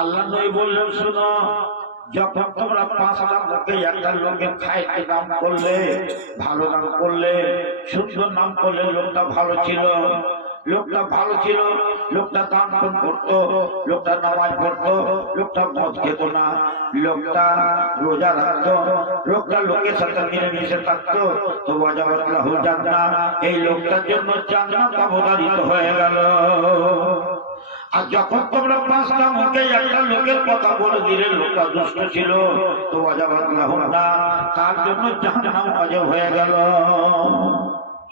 আল্লাহ নবী বললেন, শুনো, যখন তোমরা পাঁচটা মুখে একটা লোকের খাইতে নাম করলে, ভালো নাম করলে, সুন্দর নাম করলে, লোকটা ভালো ছিল, লোকটা ভালো ছিল, লোকটা দান করতো, লোকটা নামাজ পড়তো, লোকটা মদ খেত না, লোকটা রোজা রাখতো, লোকটা লোকের সাথে মিলেমিশে থাকতো, তো ওয়াজাবাত লাহুল জান্নাহ, এই লোকটার জন্য জান্নাত অবধারিত হয়ে গেল। আর যখন তোমরা পাঁচটা মুখে একটা লোকের কথা বলে দিলে, লোকটা দুষ্ট ছিল, তো ওয়াজাবাত লাহুন নার, তার জন্য জাহান্নাম ওয়াজিব হয়ে গেল।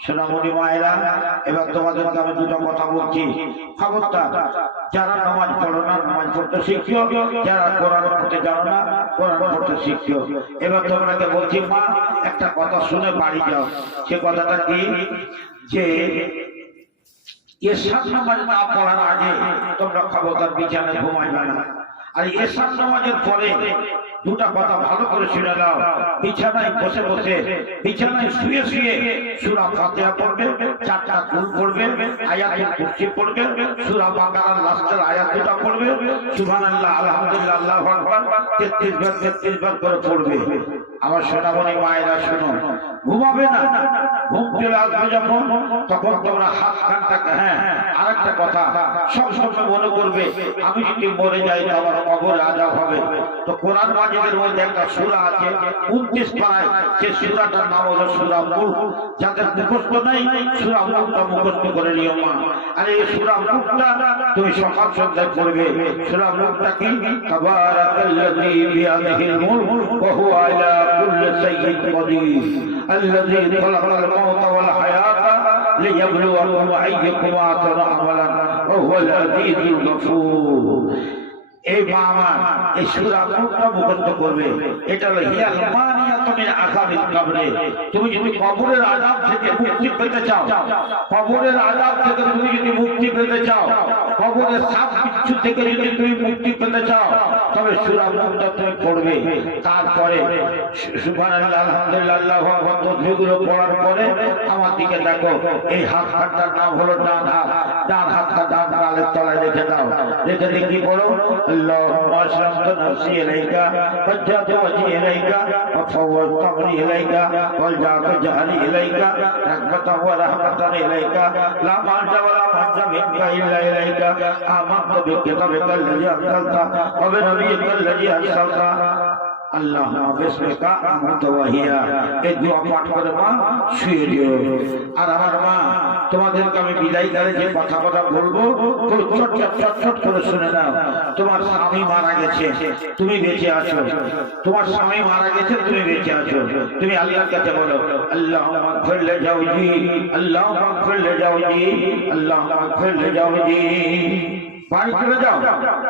সোনামণি মায়েরা, এবার তোমাদেরকে আমি দুটো কথা বলছি, খবরদার, যারা নামাজ পড়ো না নামাজ পড়তে শিখিও, যারা কোরআন পড়তে জানো না কোরআন পড়তে শিখিও। এবার তোমাকে বলছি, মা একটা কথা শুনে বাড়ি যাও। সে কথাটা কি, যে এশার নামাজ না পড়ার আগে তোমরা খবরদার বিছানায় ঘুমাইবে না, আর এশার নামাজের পরে দুটা কথা ভালো করে শুনে নাও। বিছানায় বসে বসে, বিছানায় শুয়ে শুয়ে সূরা ফাতিহা পড়বে, চারটা কুল পড়বে, আয়াতুল কুরসি পড়বে, সূরা বাকারার লাস্টের আয়াত দুটো পড়বে, সুবহানাল্লাহ, আলহামদুলিল্লাহ, আল্লাহু আকবার 33 বার করে পড়বে। আমার সোনামণি মায়েরা শুনো, ঘুমাবে না, ঘুম চলে আসবে যখন, তখন তোমরা হাত কানটাকে, হ্যাঁ আরেকটা কথা সব সময় মনে করবে, আমি যদি মরে যাই তো আমার কবরে আযাব হবে। তো কোরআন মাজিদের মধ্যে একটা সূরা আছে 29 পারায়, সেই সূরাটার নাম হলো সূরা মুলক। যাদের মুখস্থ নাই, সূরা মুলকটা মুখস্থ করে নিও মা। আর এই সূরা মুলকটা তুমি সকাল সন্ধ্যায় পড়বে। সূরা মুলকটা কি, তাবারাকাল্লাযী বিয়াদিহিল মুলক ওয়া হুয়া আলা কুল্লি শাইইন কাদির, আল্লাযী খালাকাল মাউতা ওয়াল হায়াতা লিয়াবলুয়াকুম আইয়ুকুম আহসানু আমালান ওয়া হুয়াল আযীজুল গফুর। এই মা আমার এই সূরা মুলকটা মুখস্থ করবে। এটা হলো হিয়াল মানিয়াতু মিন আযাবিল কবরে। তুমি যদি কবরের আযাব থেকে মুক্তি পেতে চাও, কবরের আযাব থেকে তুমি যদি মুক্তি পেতে চাও, কবরের সাপ বিচ্ছু থেকে যদি তুমি মুক্তি পেতে চাও, তবে সূরা মুলকটা তুমি পড়বে। তারপরে সুবহানাল্লাহ, আলহামদুলিল্লাহ, আল্লাহু আকবার তসবিহগুলো পড়ার পরে আমার দিকে দেখো, এই হাতটার নাম হলো ডান হাত। ডান হাতটা ডান গালের তলায় রেখে দাও, রেখে দিয়ে কি পড়ো, আল্লাহুম্মা আসলামতু নাফসি ইলাইকা ওয়াজ্জাহতু ওয়াজহি ইলাইকা ওয়া ফাওয়াদতু আমরি ইলাইকা ওয়ালজাতু জাহরি ইলাইকা রাহমাতান ওয়া রাহমাতান ইলাইকা লা মালজা ওয়া লা মানজা মিনকা ইল্লা ইলাইকা আমানতু বিকিতাবিকাল্লাযী আনজালতা ওয়া বিনাবিয়্যিকাল্লাযী আরসালতা আল্লাহুম্মা বিসমিকা আমানতু ওয়া হিয়া। এই দোয়া পাঠ করে মা শুয়ে দিও। আর আমার মা, তোমাদেরকে আমি বিদায়কালে যে কথা বলবো খুব চটচট করে শুনে নাও। তোমার স্বামী মারা গেছে, তুমি বেঁচে আছো, তোমার স্বামী মারা গেছে, তুমি বেঁচে আছো, তুমি আল্লাহর কাছে বলো, আল্লাহুম্মা আগফির লি জাওজি, আল্লাহুম্মা আগফির লি জাওজি, আল্লাহুম্মা আগফির লি জাওজি। বাড়ি চলে যাও,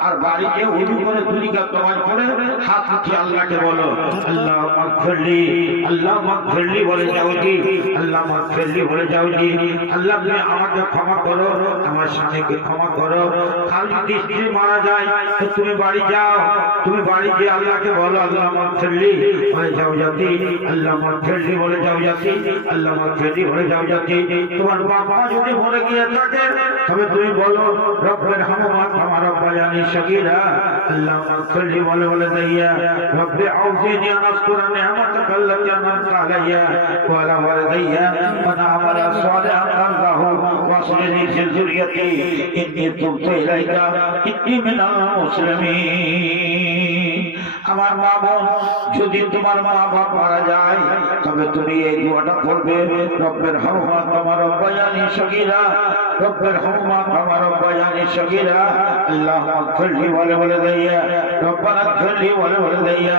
আর বাড়িতে উযু করে দুই রাকাত নামাজ পড়ে হাত উঠিয়ে আল্লাহকে বলো, আল্লাহুম্মা আগফিরলি, আল্লাহুম্মা আগফিরলি বলে জাওজি, আল্লাহুম্মা আগফিরলি বলে জাওজি। আল্লাহ তুমি আমাকে ক্ষমা করো, আমার স্বামীকে ক্ষমা করো। কাল যদি স্ত্রী মারা যায় তো তুমি বাড়ি যাও, তুমি বাড়ি গিয়ে আল্লাহকে বলো, আল্লাহুম্মা আগফিরলি বলে জাওজাতি, আল্লাহুম্মা আগফিরলি বলে জাওজাতি, আল্লাহুম্মা আগফিরলি বলে জাওজাতি। তোমার বাবা যদি মরে গিয়ে থাকে তবে তুমি বলো, রব্বির হামহুমা কামা রাব্বায়ানি সগীরা, আল্লাহুম্মা আগফিরলি বলে দাইয়া, রব্বি আউযিনি আন আশকুরা নি'মাতাকা আল্লাতী আন'আমতা আলাইয়া ওয়া আলা ওয়ালিদাইয়া ওয়া ন'আমালা সালিহান তারদাহু ওয়াসলিনি ফি যুররিয়াতি ইন্নী তুবতু ইলাইকা ইন্নী মিনাল মুসলিমিন। আমার মা বোন, যদি তোমার মা বাপ মারা যায় তবে তুমি এই দোয়াটা পড়বে, রব্বির হামহুমা কামা রাব্বায়ানি সগীরা, রব্বির হামহুমা কামা রাব্বায়ানি সগীরা, আল্লাহুম্মা আগফিরলি বলে দাইয়া, রব্বানা আগফিরলি বলে দাইয়া,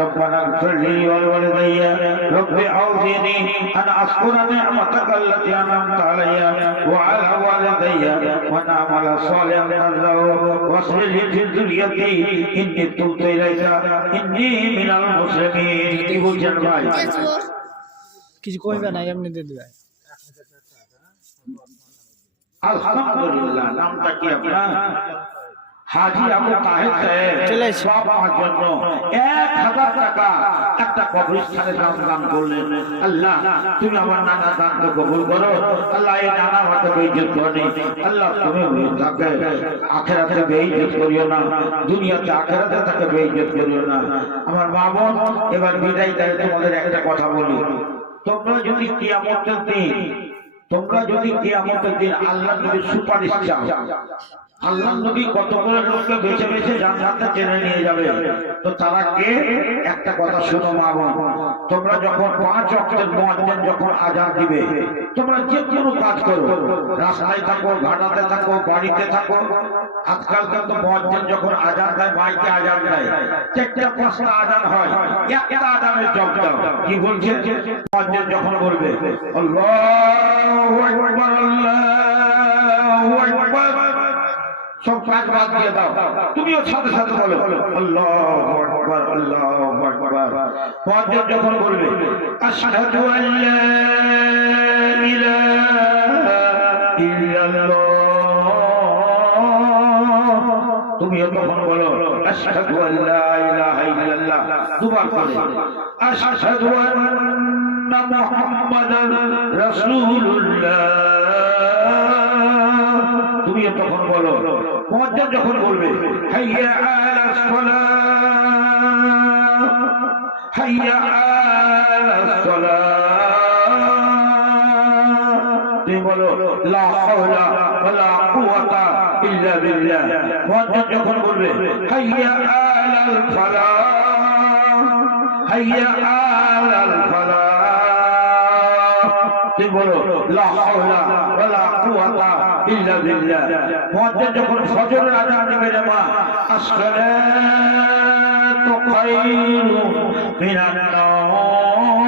রব্বানা আগফিরলি বলে দাইয়া, রব্বি আউযিনি আন আশকুরা নি'মাতাকা আল্লাতী আন'আমতা আলাইয়া ওয়া আলা ওয়ালিদাইয়া ওয়া ন'আমালা সালিহান তারদাহু ওয়াসলিনি ফি যুররিয়াতি ইন্নী তুবতু ইলাইকা ইন্নী মিনাল মুসলিমিন। কি বলছেন ভাই? কিছু কইবে না, এমনি দিয়ে দিবে। আলহামদুলিল্লাহ। নামটা কি আপনার? হাজী আবু তাহের সাহেব সব আমার জন্য 1000 টাকা একটা কবরস্থানে দান করলেন। আল্লাহ তুমি আমার নানা দানকে কবুল করো। আল্লাহ এই নানা আমাকে বেইজ্জত করে, আল্লাহ তুমি তাকে আখিরাতে বেইজ্জত করিও না, দুনিয়াতে আখিরাতে তাকে বেইজ্জত করিও না। আমার মা বোন, এবার বিদায় দিয়ে তোমাদের একটা কথা বলি, তোমরা যদি কিয়ামতের দিন আল্লাহ নবীর সুপারিশ চাও, আল্লাহ নবী কত করে লোককে বেছে বেছে জান্নাতে টেনে নিয়ে যাবে, তো তারা কে? একটা কথা শোনো মা বোন, তোমরা যখন 5 ওয়াক্তের মুয়াজ্জিন যখন আযান দিবে, তোমরা যে কোনো কাজ করো, রাস্তায় থাকো, ঘাটাতে থাকো, বাড়িতে থাকো, আজকালকার তো মুয়াজ্জিন যখন আযান দেয়, মাইকে আযান দেয়, 4টা-5টা আযান হয়, একটা আযানের জব দাও। কি বলছে? মুয়াজ্জিন যখন বলবে আল্লাহু আকবার, আল্লাহু আকবার, সব কাজ বাদ দিয়ে দাও, তুমিও সাথে সাথে বলো আল্লাহু আকবার, আল্লাহু আকবার। মুয়াজ্জিন যখন বলবে আশহাদু আল্লা ইলাহা ইল্লাল্লাহ, তুমিও তখন বলো আশহাদু আল্লা ইলাহা ইল্লাল্লাহ, দুবার করে আশহাদু আন্না মুহাম্মাদান রাসূলুল্লাহ, তুমি তখন বলো। মুয়াজ্জিন যখন বলবে হাইয়া আলাস সালাহ, হাইয়া আলাস সালাহ, তুমি বলো লা হাওলা ওয়ালা কুওয়াতা ইল্লা বিল্লাহ। মুয়াজ্জিন যখন বলবে হাইয়া আলাল ফালাহ, হাইয়া আলাল ফালাহ, তুমি বলো লা হাওলা ওয়ালা কুওয়াতা ইল্লা বিল্লাহ। মুয়াজ্জিন যখন ফজরের আযান দেবে, মা আসসালাতু খায়রুম মিনান নাওম,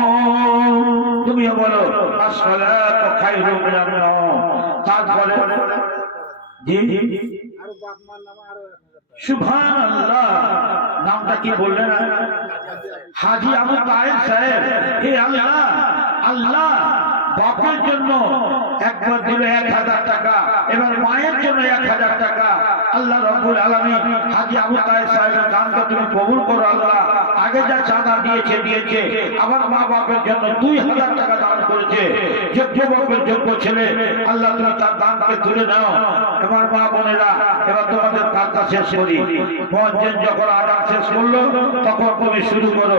তুমি বলো আসসালাতু খায়রুম মিনান নাওম। তারপরে জি সুবহানাল্লাহ, নামটা কি বললেন? হাজী আবু তাহের সাহেব। হে আল্লাহ, আল্লাহ বাপের জন্য একবার দিল 1000 টাকা, এবার মায়ের জন্য 1000 টাকা। আল্লাহ রাব্বুল আলামিন হাজী আবু তাহের সাহেবের দানকে তুমি কবুল করো। আল্লাহ আগে যা চাঁদা দিয়েছে, আবার মা বাপের জন্য 2000 টাকা দান করেছে। যে যুবকের যোগ্য ছেলে, আল্লাহ তুমি তার দানকে তুলে নাও। এবার মা বোনেরা, এবার তোমাদের কাজটা শেষ করি। মুয়াজ্জিন যখন আযান শেষ করলো, তখন তুমি শুরু করো।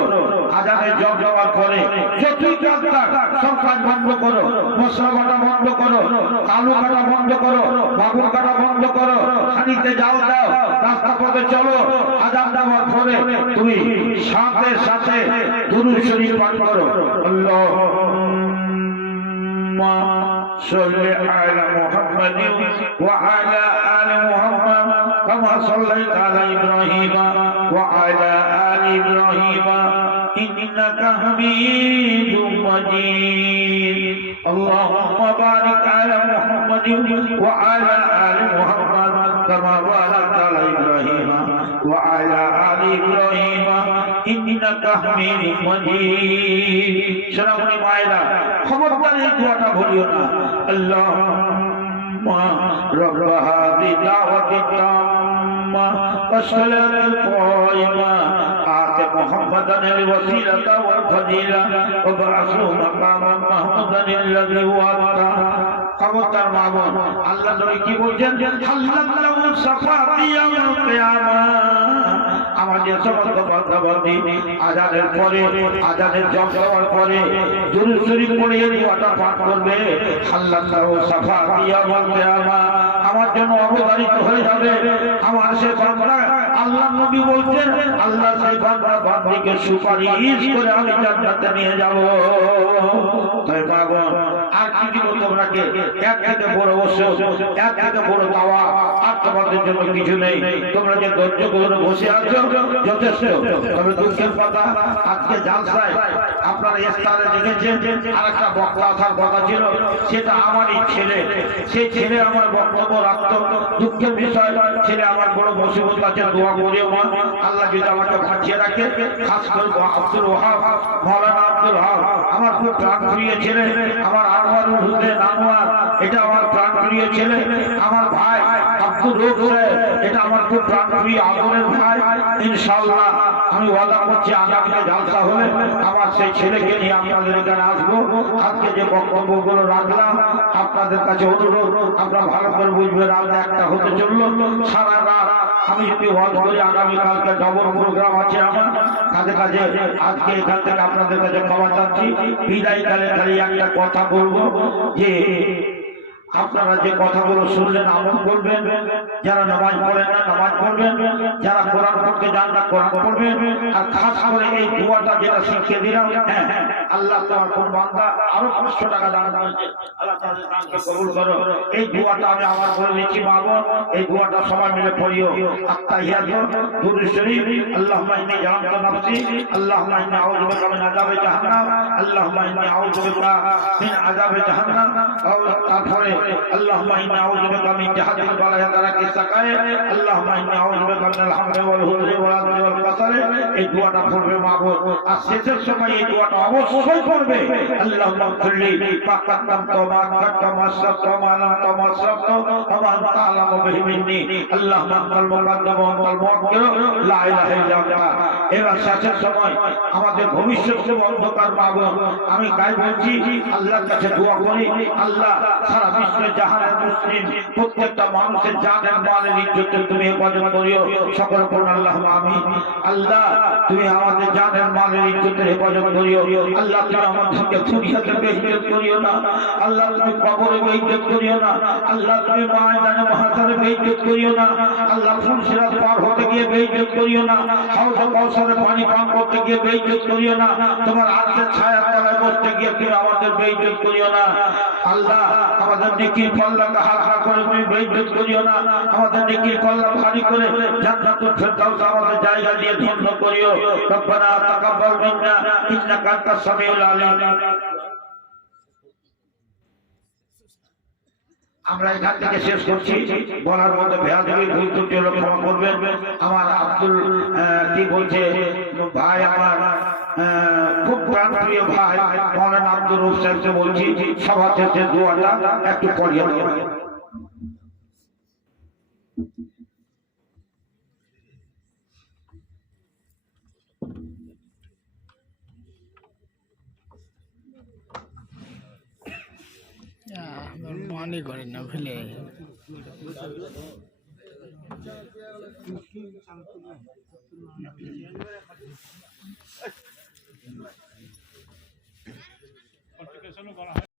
আযানের জব দেওয়ার পরে যতই কাজ থাক সব কাজ বন্ধ করো, মশলা কাটা বন্ধ করো, আলু কাটা বন্ধ করো, বাবুর কাটা বন্ধ করো, খানিতে যাও, রাস্তা পথে চলো। আযান দেওয়ার পরে তুমি সাথে সাথে দুরূদ শরীফ পাঠ করো। আল্লাহুম্মা সাল্লি আলা মুহাম্মাদিন ওয়া আলা আলি মুহাম্মাদ কামা সাল্লাইতা আলা ইব্রাহিম ওয়া আলা আলি ইব্রাহিম ইন্নাকা হামিদুম মাজিদ। আল্লাহুম্মা বারিক আলা মুহাম্মাদিন ওয়া আলা আলি মুহাম্মাদ কামা বারাকতা আলা ইব্রাহিম ওয়া আলা আলি ইব্রাহিম ইন্নাকা হামিদুম মাজিদ। সোনামণি মায়েরা, খবরদার এই দোয়াটা ভুলিও না। আল্লাহুম্মা রাব্বা হাযিহি দাওয়াতি তাম্মা ওয়াস সালাতিল কায়িমা আতি মুহাম্মাদানিল ওয়াসিলাতা ওয়াল ফাদিলা ওয়া বা'আসহু মাকামান মাহমুদানিল্লাযী ওয়া'তা। খবরদার মা বোন, আল্লাহ নবী কি বলছেন? হাল্লাল্লাহু সাফাতি ইয়াউমুল কিয়ামাহ। আমাদের সমস্ত বান্দাবান্দি আযানের পরে, আযানের জব দেওয়ার পরে দুরূদ শরীফ পড়ে এই দোয়াটা পাঠ করবে। হাল্লাল্লাহু সাফাতি ইয়াউমুল কিয়ামাহ, আমার জন্য অবধারিত হয়ে যাবে। আমার সে বান্দা, আল্লাহ নবী বলছেন, আল্লাহ সেই বান্দা বান্দিকে সুপারিশ করে আমি জান্নাতে নিয়ে যাব। তাই মা বোন, আর কি দিব তোমরাকে? এক থেকে বড় বসে, এক থেকে বড় দাওয়া আর তোমাদের জন্য কিছু নেই। তোমরা যে ধৈর্য করে বসে আছো যথেষ্ট। তবে দুঃখের কথা, আজকে জালসায় আপনারা ইস্তারে দেখেছেন আর একটা বক্তা আসার কথা ছিল, সেটা আমারই ছেলে। সেই ছেলে আমার বক্তব্য রাখতো। দুঃখের বিষয়, ছেলে আমার বড় মুসিবত আছে, দোয়া করিও মা, আল্লাহ যদি আমাকে বাঁচিয়ে রাখে। খাস করে আব্দুল ওয়াহাব, মৌলানা আব্দুল ওয়াহাব আমার খুব প্রাণ প্রিয় ছেলে। আমার আনোয়ারুল হোসেন আনোয়ার, এটা আমার প্রাণ প্রিয় ছেলে। আমার ভাই আব্দুল রৌফ সাহেব, এটা আমার খুব প্রাণ প্রিয় আদরের ভাই। ইনশাআল্লাহ আমি ওয়াদা করছি আগামীতে জালসা হলে আমার সেই ছেলেকে নিয়ে আপনাদের এখানে আসবো। আজকে যে বক্তব্যগুলো রাখলাম আপনাদের কাছে অনুরোধ, আপনারা ভালো করে বুঝবেন। আমরা একটা হতে চললো সারা রাত আমি যদি ওয়াজ করি, আগামীকালকে ডবল প্রোগ্রাম আছে আমার কাজে কাজে। আজকে এখান থেকে আপনাদের কাছে ক্ষমা চাচ্ছি। বিদায়কালে খালি একটা কথা বলবো যে আপনারা যে কথাগুলো শুনলেন আমল করবেন। যারা নামাজ পড়েন না নামাজ পড়বেন, যারা কোরআন পড়তে যান না কোরআন পড়বেন। আর খাস করে এই দোয়াটা যেটা শিখিয়ে দিলাম, হ্যাঁ আল্লাহ তোমার কোন বান্দা আরো 500 টাকা দান করেছে, আল্লাহ তাদের দানকে কবুল করো। এই দোয়াটা আমি আমার বলে নিচ্ছি মাগো, এই দোয়াটা সবাই মিলে পড়িও। আত্তাহিয়াতু দুরূদ শরীফ, আল্লাহুম্মা ইন্নী জালামতু নাফসি, আল্লাহুম্মা ইন্নী আউযু বিকা মিন আযাবি জাহান্নাম, আল্লাহুম্মা ইন্নী আউযু বিকা মিন আযাবি জাহান্নাম। তারপরে আল্লাহুম্মা ইন্নী আউযু বিকা মিন জাহাদিল বালায়া দারাকিস সাকায়, আল্লাহুম্মা ইন্নী আউযু বিকা মিনাল হামদি ওয়াল হুজরি ওয়াল আযমি ওয়াল কাসারি। এই দোয়াটা পড়বে মাগো। আর শেষের সময় এই দোয়াটা অবশ্যই পড়বে, আল্লাহুম্মা কুল্লি ফাকাদ্দামতু মা কাদ্দামাসতু মা লাম তামাসতু ওয়া মা আনতা আ'লামু বিহি মিন্নি, আল্লাহুম্মা আনতাল মুকাদ্দিম ওয়া আনতাল মুআখির, লা ইলাহা ইল্লা আনতা। এবার শেষের সময় আমাদের ভবিষ্যৎকে অন্ধকার মাগো। আমি তাই বলছি আল্লাহর কাছে দোয়া করি, আল্লাহ সারা বিশ্ব জাহানের মুসলিম প্রত্যেকটা মানুষের জানের মালের ইজ্জত তুমি হেফাজত করিও। সকল করুন আল্লাহুম্মা আমিন। আল্লাহ তুমি আমাদের জানের মালের ইজ্জতের হেফাজত করিও। আল্লাহ তুমি আমাদেরকে দুনিয়াতে বেইজ্জত করিও না। আল্লাহ তুমি কবরে বেইজ্জত করিও না। আল্লাহ তুমি ময়দানে মাহশরে বেইজ্জত করিও না। আল্লাহ ফুলসিরাত পার হতে গিয়ে বেইজ্জত করিও না। হাউজে কাউসারে পানি পান করতে গিয়ে বেইজ্জত করিও না। তোমার আরশের ছায়ার তলায় বসতে গিয়ে তুমি আমাদের বেইজ্জত করিও না। আল্লাহ আমাদের নেকির পাল্লাকে হালকা করে তুমি বেইজ্জত করিও না। আমাদের নেকির পাল্লা ভারী করে জান্নাতুল ফেরদাউস আমাদের জায়গা দিয়ে ধন্য করিও। রব্বানা তাকাব্বাল মিন্না ইন্নাকা আনতাস সামিউল আলিম। আমরা এখান থেকে শেষ করছি। বলার মতো ভেয়াদবি ভুল ত্রুটি হলে ক্ষমা করবেন। আমার আব্দুল কি বলছে ভাই, আমার খুব প্রাণপ্রিয় ভাই মৌলানা আব্দুল রৌফ সাহেবকে বলছি সভা শেষে দোয়াটা একটু পড়িয়ে দেবেন। মনে করেন না ফেলে